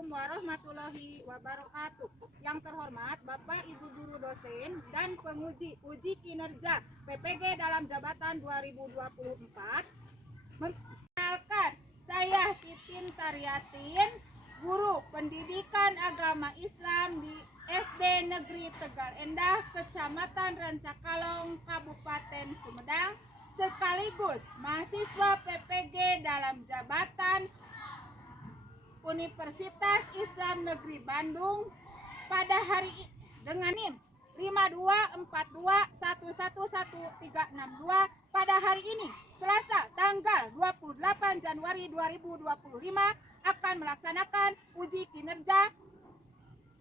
Assalamualaikum warahmatullahi wabarakatuh. Yang terhormat Bapak Ibu Guru dosen dan penguji uji kinerja PPG dalam jabatan 2024. Mengenalkan, saya Titin Taryatin, guru pendidikan agama Islam di SD Negeri Tegal Endah, Kecamatan Rancakalong, Kabupaten Sumedang, sekaligus mahasiswa PPG dalam jabatan Universitas Islam Negeri Bandung pada hari ini dengan NIM 5242111362 pada hari ini Selasa tanggal 28 Januari 2025 akan melaksanakan uji kinerja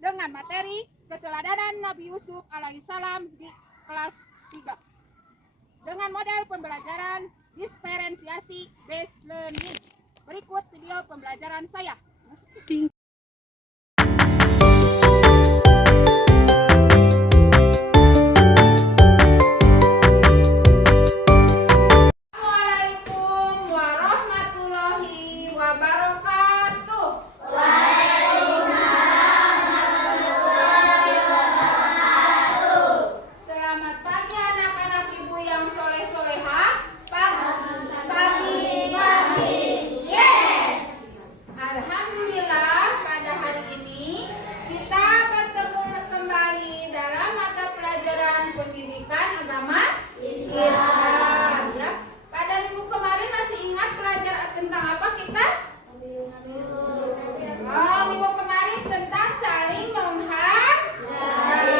dengan materi keteladanan Nabi Yusuf alaihissalam di kelas 3 dengan model pembelajaran diferensiasi based learning. Berikut video pembelajaran saya. Assalamualaikum warahmatullahi wabarakatuh. Selamat pagi anak-anak ibu yang soleh-solehah. Pagi. Yes. Alhamdulillah pada hari ini kita bertemu kembali dalam mata pelajaran pendidikan agama Islam. Ya. Pada minggu kemarin masih ingat pelajaran tentang apa kita? Minggu kemarin tentang saling menghargai.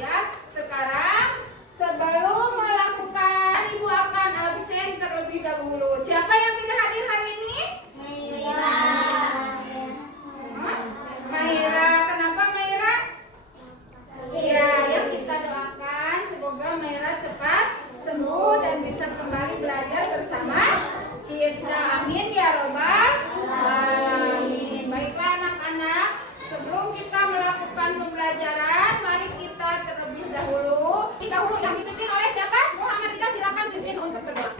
Ya. Sekarang sebelum melakukan ibu akan absen terlebih dahulu. Siapa yang tidak hadir hari ini? Maira. Kenapa Maira? Iya, yang kita doakan semoga Maira cepat sembuh dan bisa kembali belajar bersama kita. Amin ya robbal alamin. Baiklah anak-anak, sebelum kita melakukan pembelajaran, mari kita terlebih dahulu yang dipimpin oleh siapa? Muhammad Rida, silakan pimpin untuk berdoa.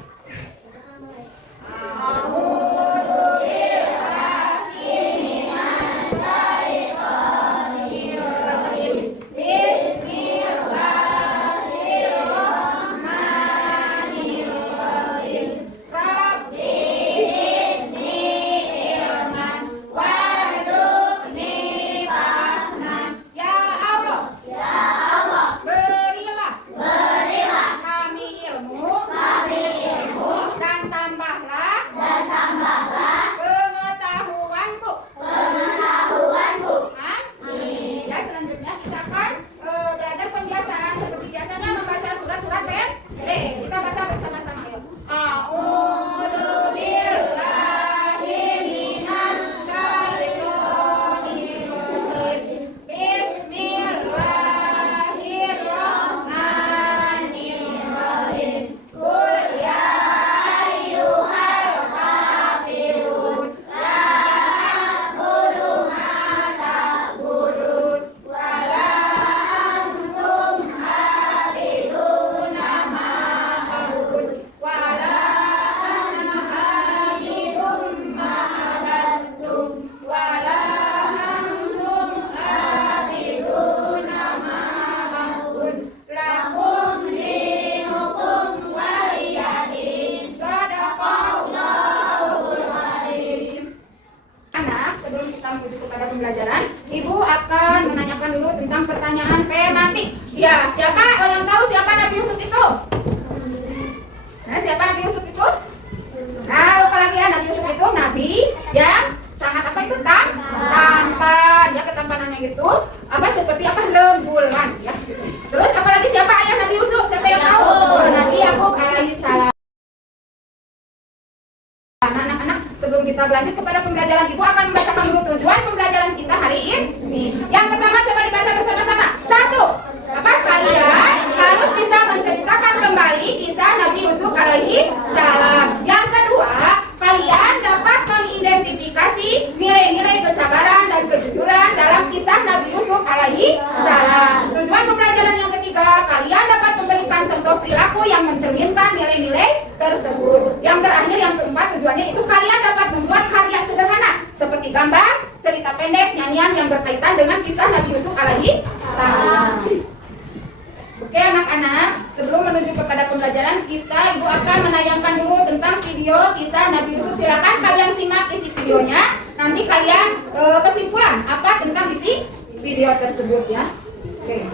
Pembelajaran, Ibu akan menanyakan dulu tentang pertanyaan tematik. Ya, siapa yang tahu siapa Nabi Yusuf itu? Nah, siapa Nabi Yusuf itu? Nah, lupa lagi ya, Nabi Yusuf itu nabi yang sangat apa itu tampan. Ya, ketampanannya gitu apa seperti apa rembulan ya. Terus apa lagi siapa ayah Nabi Yusuf? Siapa yang tahu? Nabi Yakub alaihissalam. Anak-anak, sebelum kita berlanjut kepada pembelajaran, Ibu akan membacakan dulu tujuan pembelajaran kita hari ini. Yang pertama coba dibaca bersama-sama. 1. Kalian harus bisa menceritakan kembali kisah Nabi Yusuf alaihi salam. Yang kedua, kalian dapat mengidentifikasi nilai-nilai kesabaran dan kejujuran dalam kisah Nabi Yusuf alaihi salam. Tujuan pembelajaran yang ketiga, kalian dapat memberikan contoh perilaku yang mencerminkan nilai-nilai tersebut. Yang terakhir, yang keempat, tujuannya itu kalian dapat membuat karya sederhana seperti gambar, cerita berkaitan dengan kisah Nabi Yusuf alaihi salam. Oke anak-anak, sebelum menuju kepada pembelajaran kita, Ibu akan menayangkan dulu tentang video kisah Nabi Yusuf. Silakan kalian simak isi videonya. Nanti kalian kesimpulan apa tentang isi video tersebut ya. Oke.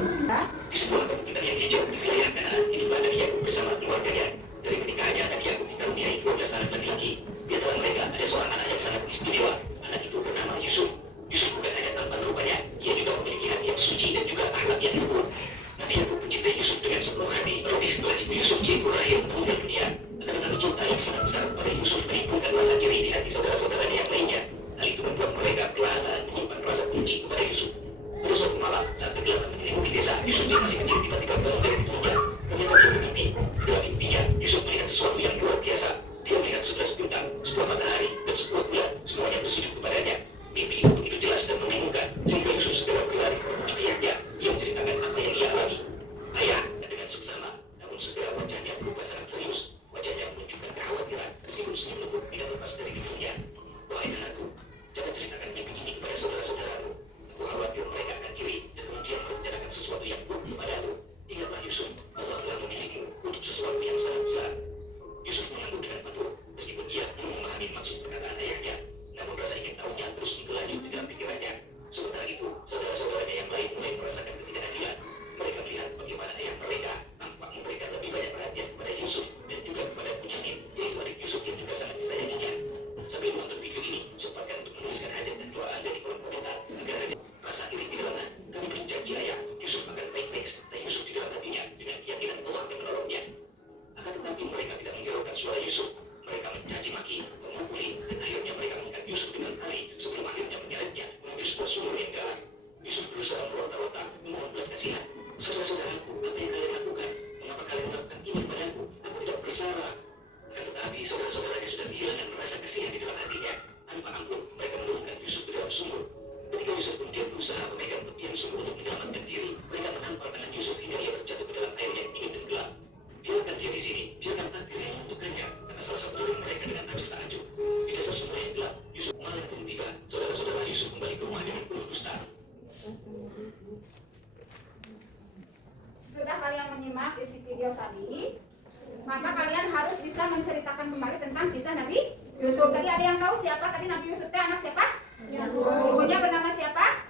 Di sebuah perbukitan yang hijau di wilayah Kanaan, hiduplah Nabi Yakub bersama keluarganya. Dari pernikahannya, Nabi Yakub dikaruniai 12 anak laki-laki. Di antara mereka ada seorang anak yang sangat istimewa. Anak itu bernama Yusuf. Yusuf bukan hanya tampan rupanya, ia juga memiliki hati yang suci dan juga akhlak yang luhur. Nabi Yakub mencintai Yusuf dengan sepenuh hati, terlebih setelah ibu Yusuf yaitu Rahil meninggal dunia. Akan tetapi cinta yang sangat besar kepada Yusuf menimbulkan rasa iri di hati saudara-saudaranya yang lainnya. Hal itu membuat mereka perlahan-lahan menyimpan rasa benci kepada Yusuf. Pada suatu malam, saat kegelapan menyelimuti desa, Yusuf yang masih kecil tiba-tiba bangun dari tidurnya. Ternyata dia bermimpi. Dalam mimpinya, Yusuf melihat sesuatu yang luar biasa. Dia melihat 11 bintang, sebuah matahari, dan sebuah bulan, semuanya bersujud kepadanya. Mimpi itu begitu jelas dan membingungkan, sehingga Yusuf segera berlari ke rumah ayahnya. Ia menceritakan apa yang ia alami. Ayah, dengan seksama, namun segera wajahnya berubah sangat serius. Wajahnya menunjukkan kekhawatiran, meskipun senyum lembut tidak lepas dari bibirnya. Wahai anakku, jangan ceritakan mimpi ini kepada saudara-saudaramu. Aku khawatir mereka akan iri dan kemudian merencanakan sesuatu yang buruk kepadamu. Ingatlah Yusuf, Allah telah memilihmu untuk sesuatu yang sangat besar. Yusuf mengangguk dengan patuh, meskipun ia belum memahami maksud perkataan ayahnya. Namun rasa ingin tahunya terus berlanjut di dalam pikirannya. Sementara itu, saudara-saudaranya yang lain mulai merasakan ketidakadilan. Mereka melihat bagaimana ayah mereka tampak memberikan lebih banyak perhatian kepada Yusuf dan juga kepada Bunyamin, yaitu adik Yusuf yang juga sangat disayanginya. Sambil menonton video ini, sempatkan untuk menuliskan hajat dan doa Anda di kolom komentar agar hajat rasa iri di dalam hati. Kami berjanji ayah, Yusuf akan baik-baik serta Yusuf di dalam hatinya dengan keyakinan Allah akan menolongnya. Akan tetapi mereka tidak menghiraukan suara Yusuf. Mereka mencaci maki, memukuli, dan akhirnya mereka mengikat Yusuf dengan tali sebelum akhirnya menyeretnya menuju sebuah sumur yang dalam. Yusuf berusaha meronta-ronta memohon belas kasihan. Saudara-saudaraku, apa yang kalian lakukan? Mengapa kalian melakukan ini kepadaku? Aku tidak bersalah. Akan tetapi saudara-saudaranya sudah kehilangan rasa kasihan di dalam hatinya. Tanpa ampun, mereka menurunkan Yusuf ke dalam sumur. Ketika Yusuf kemudian berusaha memegang tepian sumur untuk menyelamatkan diri, mereka menampar tangan Yusuf hingga dia terjatuh ke dalam air yang dingin dan gelap. Biarkan dia di sini, biarkan takdir yang menentukannya, kata salah satu dari mereka dengan acuh tak acuh. Di dasar sumur yang gelap, Yusuf malam pun tiba. Saudara-saudara Yusuf kembali ke rumah dengan penuh dusta. Sudah kalian menyimak isi video tadi, maka kalian harus bisa menceritakan kembali tentang kisah Nabi Yusuf. Tadi ada yang tahu siapa tadi Nabi Yusuf teh anak siapa? Ibunya bernama siapa?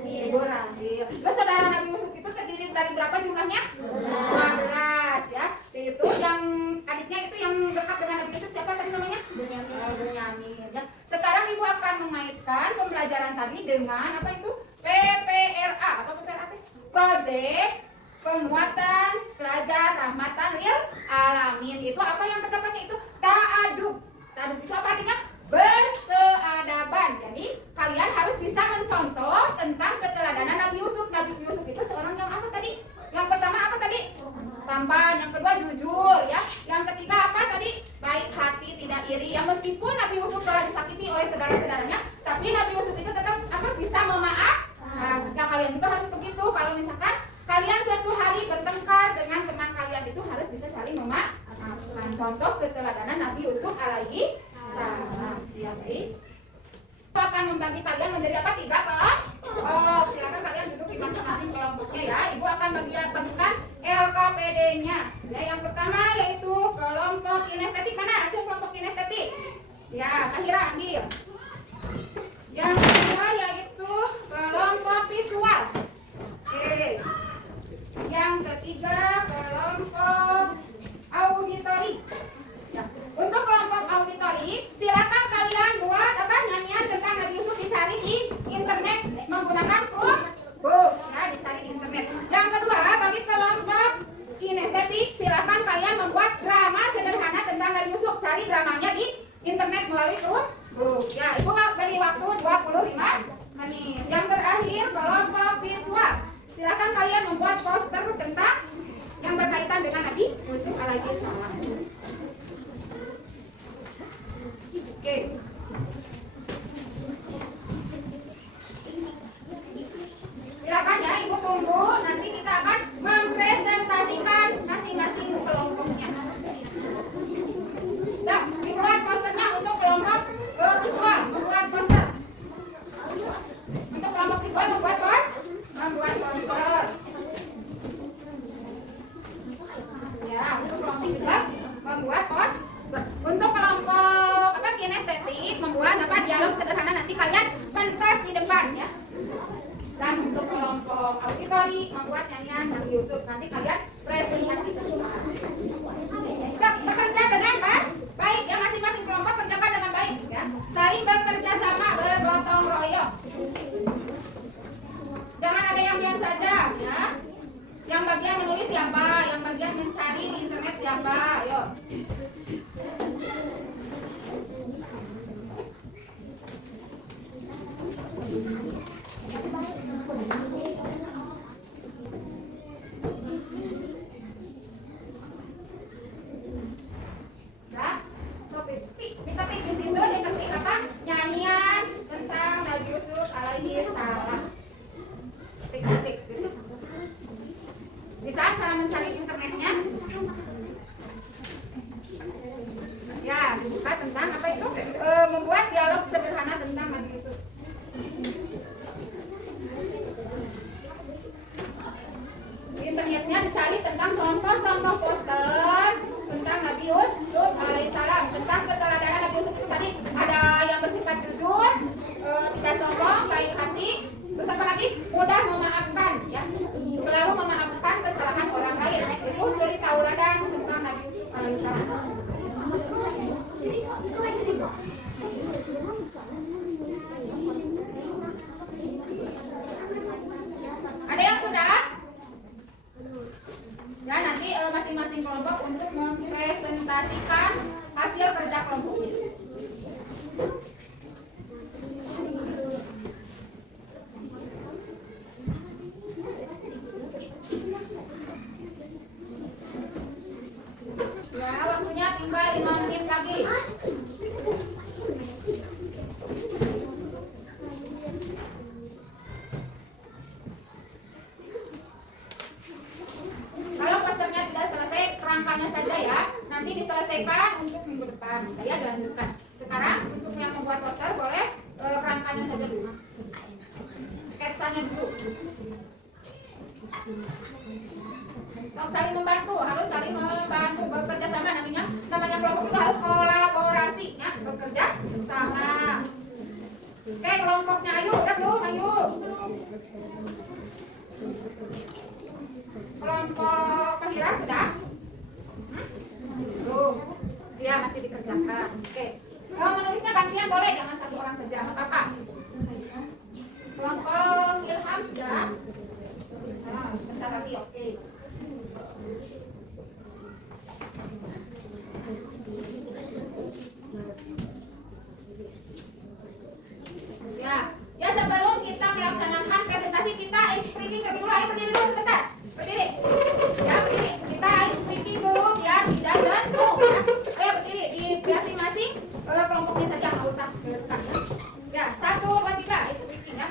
Ibu Rahil. Terus saudara Nabi Yusuf itu terdiri dari berapa jumlahnya? 12 ya. Itu yang adiknya itu yang dekat dengan Nabi Yusuf siapa tadi namanya? Bunyamin ya. Sekarang Ibu akan mengaitkan pembelajaran tadi dengan apa itu? PPRA. Apa PPRA teh? Project Penguatan Pelajar Rahmatan Lil Alamin. Itu apa yang terdapatnya itu? Ta'adub. Ta'adub itu apa artinya? Berkeadaban. Jadi kalian harus bisa mencontoh tentang keteladanan Nabi Yusuf. Nabi Yusuf itu seorang yang apa tadi? Yang pertama apa tadi? Tampan. Yang kedua jujur ya. Yang ketiga apa tadi? Baik hati, tidak iri. Ya meskipun Nabi Yusuf telah disakiti oleh saudara-saudaranya, tapi Nabi Yusuf itu tetap apa? Bisa memaafkan. Nah kalian juga harus begitu. Kalau misalkan kalian suatu hari bertengkar dengan teman kalian itu harus bisa saling memaafkan. Contoh keteladanan Nabi Yusuf alaihi salam. Ya baik. Aku akan membagi kalian menjadi apa? 3 kelompok. Silakan kalian duduk di masing-masing kelompoknya ya. Ibu akan bagikan LKPD-nya. Ya, yang pertama yaitu kelompok kinestetik. Mana? Acung kelompok kinestetik. Ya, Kahira ambil. Yang kedua yaitu kelompok visual. Oke. Yang ketiga kelompok auditori. Ya. Untuk kelompok auditori, silakan kalian buat apa nyanyian tentang Nabi Yusuf dicari di internet menggunakan Chromebook. Ya, dicari di internet. Yang kedua, bagi kelompok kinestetik, silakan kalian membuat drama sederhana tentang Nabi Yusuf. Cari dramanya di internet melalui Chromebook. Ya, Ibu beri waktu 25 menit. Yang terakhir, kelompok visual. Silakan kalian membuat poster tentang yang berkaitan dengan Nabi Yusuf alaihi salam. Oke. Silakan ya, Ibu tunggu. Nanti kita akan mempresentasikan masing-masing kelompoknya. Siap, dibuat posternya untuk kelompok visual. Membuat poster. Untuk kelompok visual kali membuat nyanyian Nabi Yusuf. Nanti kalian presentasikan. So, bekerja dengan baik ya, masing-masing kelompok kerjakan dengan baik ya. Saling bekerja sama, bergotong royong. Jangan ada yang diam saja ya. Yang bagian menulis siapa? Yang bagian mencari di internet siapa? Ayo. Ya, so kita tik di situ dia ketik apa? Nyanyian tentang Nabi Yusuf alaihi salam. Tik gitu. Bisa cara mencari internetnya? Ya, buka tentang apa itu? Membuat dialog sederhana tentang Nabi Yusuf. Internetnya dicari tentang contoh-contoh poster tentang Nabi Yusuf alaihissalam, tentang keteladanan Nabi Yusuf itu tadi ada yang bersifat jujur, tidak sombong, baik hati, terus apa lagi? Mudah memaafkan, ya, selalu memaafkan kesalahan orang lain. Itu suri tauladan tentang Nabi Yusuf alaihissalam. Ada yang sudah? Ya, nanti masing-masing kelompok untuk mempresentasikan hasil kerja kelompoknya. Ya, waktunya tinggal 5 menit lagi. Kalau posternya tidak selesai, kerangkanya saja ya. Nanti diselesaikan untuk minggu depan. Saya lanjutkan. Sekarang untuk yang membuat poster boleh kerangkanya saja dulu. Sketsanya dulu. Saling membantu, harus saling membantu, bekerja sama namanya kelompok itu harus kolaborasi ya, bekerja sama. Oke, kelompoknya Ayu, udah belum Ayu? Kelompok Pahira sudah? Belum. Dia masih dikerjakan. Oke. Kalau menulisnya gantian boleh, jangan satu orang saja, nggak apa-apa. Kelompok Ilham sudah? Nah, sebentar lagi, oke. Ya sebelum kita melaksanakan presentasi kita ice breaking terlebih dulu. Ayo berdiri dulu sebentar. Berdiri. Ya berdiri. Kita ice breaking dulu biar tidak jatuh. Ya. Ayo berdiri di masing-masing kelompoknya saja, nggak usah dekat. Ya 1, 2, 3 ice breaking ya.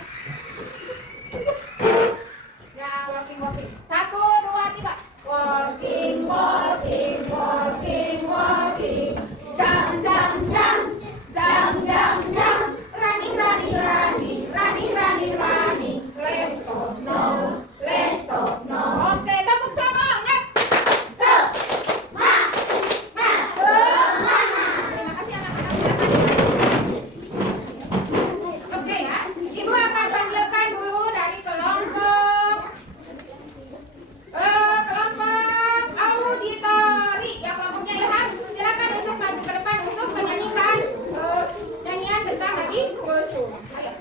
Ya walking. 1, 2, 3. Walking. Running. Let's stop now. Oke, tepuk semangat. Semangat. Terima kasih anak-anak. Oke ya, Ibu akan panggilkan dulu dari kelompok auditori. Ya, kelompoknya Ilham, silakan untuk maju ke depan untuk menyanyikan nyanyian tentang Nabi Yusuf. Ayo.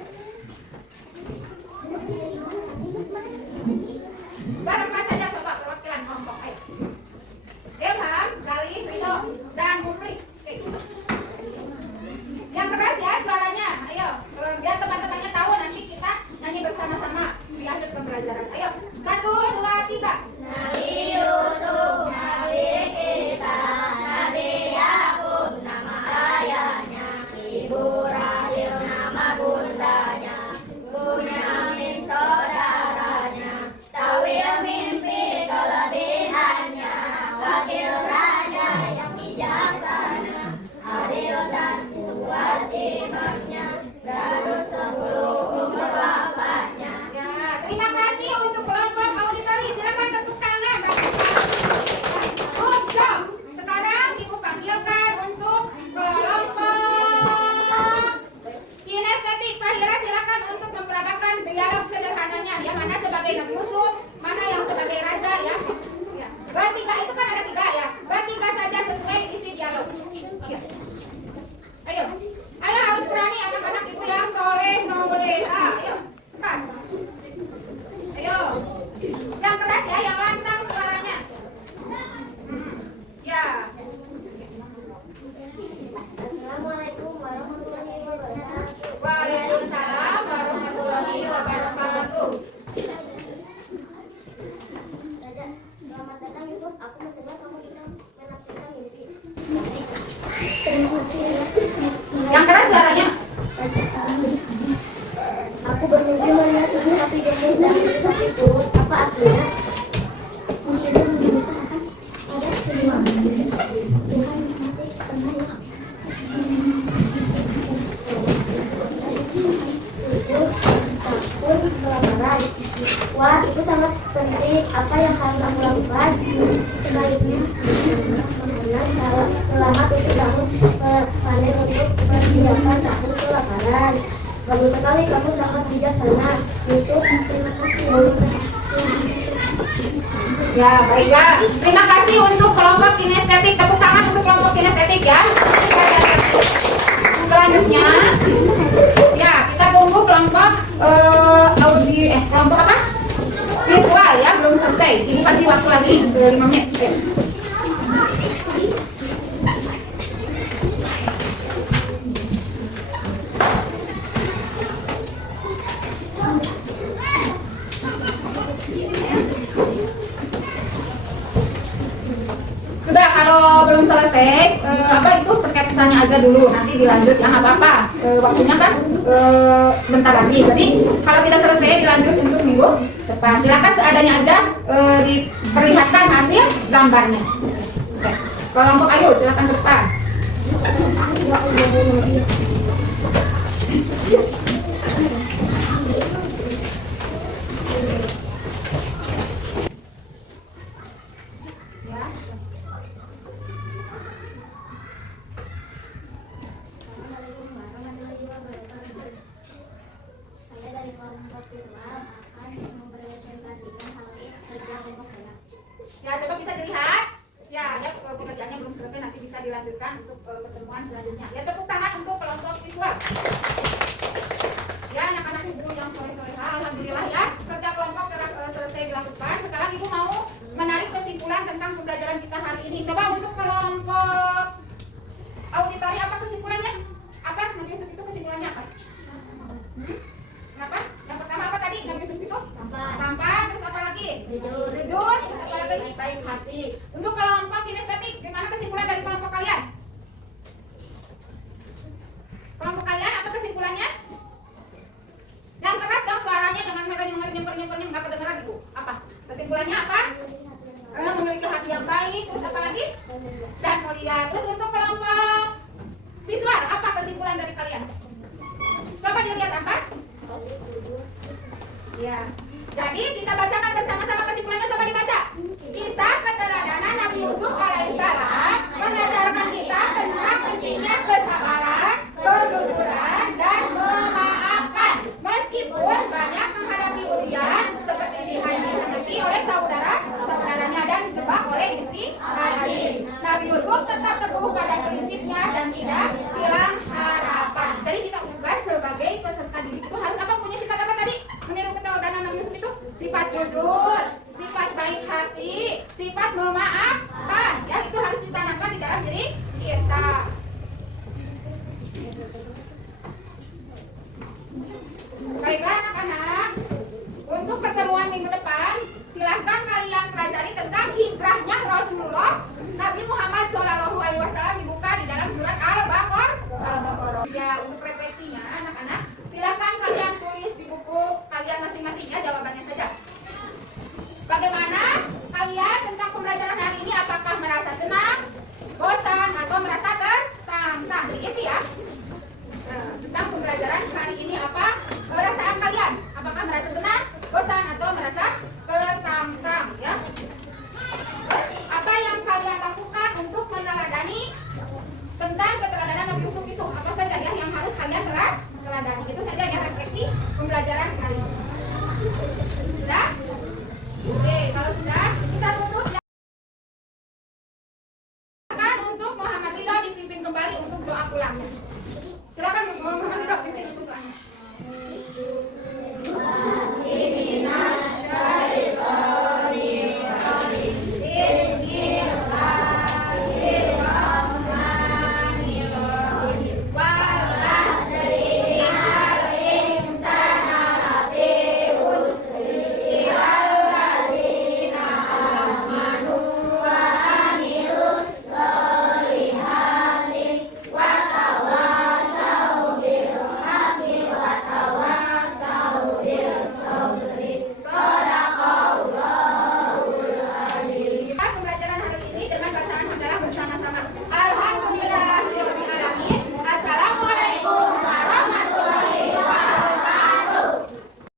Berempat saja coba perwakilan kelompok. Ayo. Ilham, Galih, Rino, dan Mupli. Oke. Yang keras ya suaranya. Ayo, biar teman-temannya tahu nanti kita nyanyi bersama-sama di akhir pembelajaran. Ayo, 1, 2, 3. Nabi Yusuf, Nabi kita, Nabi Yakub nama ayahnya, Ibrahim nama bundanya, Bunyamin saudaranya, Tawil mimpi kelebihannya, wakil raja yang bijaksana, adil dan kuat imannya, 110 umur wafatnya. Ya, terima kasih untuk kelompok auditori. Silakan tepuk Selamat datang Yusuf, aku mendengar kamu bisa menafsirkan mimpi. Yang keras suaranya. Aku bermimpi melihat 7 sapi gemuk dan 7 sapi kurus. Apa artinya? Kelaparan. Wah, itu sangat penting. Apa yang harus aku lakukan? Sebaliknya, selama 7 tahun panen untuk persiapan tahun kelaparan. Bagus sekali, kamu sangat bijaksana. Yusuf, terima kasih. Ya, baiklah. Terima kasih untuk kelompok kinestetik. Tepuk tangan untuk kelompok kinestetik ya. Selanjutnya, ya kita tunggu kelompok kelompok apa? Visual ya, belum selesai. Ibu kasih waktu lagi 5 menit. Sudah, kalau belum selesai, itu sketsanya aja dulu, nanti dilanjut ya, nggak apa-apa. Waktunya kan sebentar lagi. Jadi kalau tidak selesai dilanjut untuk minggu depan. Silakan seadanya aja diperlihatkan hasil gambarnya. Oke. Kelompok ayo silakan ke depan. Saya dari kelompok visual akan mempresentasikan hasil kerja kelompok saya. Ya, coba bisa dilihat. Ya, pekerjaannya belum selesai, nanti bisa dilanjutkan untuk pertemuan selanjutnya. Ya, tepuk tangan untuk kelompok visual. Ya, anak-anak ibu yang sore-sore, alhamdulillah ya, kerja kelompok telah selesai dilakukan. Sekarang ibu mau menarik kesimpulan tentang pembelajaran kita hari ini. Coba untuk kelompok auditori, apa kesimpulannya? Apa? Nabi Yusuf itu kesimpulannya apa? Kenapa? Yang pertama apa tadi? Nabi Yusuf itu? Tampan. Terus apa lagi? Jujur. Terus apa lagi? Baik hati. Untuk kelompok kinestetik, gimana kesimpulan dari kelompok kalian? Kelompok kalian apa kesimpulannya? Yang keras dong suaranya, jangan nyemper-nyemper, nggak kedengeran ibu. Apa? Kesimpulannya apa? Memiliki hati yang baik. Terus apa lagi? Dan mulia. Terus untuk kelompok visual, apa kesimpulan dari kalian? Coba dilihat apa? Ya. Jadi kita bacakan bersama-sama kesimpulannya, coba dibaca. Kisah keteladanan Nabi Yusuf alaihissalam mengajarkan kita tentang pentingnya kesabaran, kejujuran, dan memaafkan. Meskipun banyak menghadapi ujian seperti dihadapi oleh saudaranya dan dijebak oleh istri Aziz. Nabi Yusuf tetap teguh pada prinsipnya dan tidak hilang harapan. Jadi kita ubah sebagai peserta didik itu harus apa? Punya sifat apa tadi? Meniru keteladanan Nabi Yusuf itu sifat jujur, sifat baik hati, sifat memaafkan. Ya, itu harus ditanamkan di dalam diri kita. Baiklah anak-anak, untuk pertemuan minggu depan silahkan kalian pelajari tentang hijrahnya Rasulullah Nabi Muhammad SAW dibuka di dalam surat Al-Baqarah. Ya, untuk refleksinya anak-anak silahkan kalian tulis di buku kalian masing-masing ya, jawabannya saja. Bagaimana kalian tentang pembelajaran hari ini? Apakah merasa senang, bosan, atau merasa tertantang? Diisi ya. Tentang pembelajaran hari ini apa perasaan kalian? Apakah merasa senang, bosan, atau merasa tertantang ya? Terus apa yang kalian lakukan untuk meneladani tentang keteladanan Nabi Yusuf itu? Apa saja ya yang harus kalian teladani? Itu saja ya refleksi pembelajaran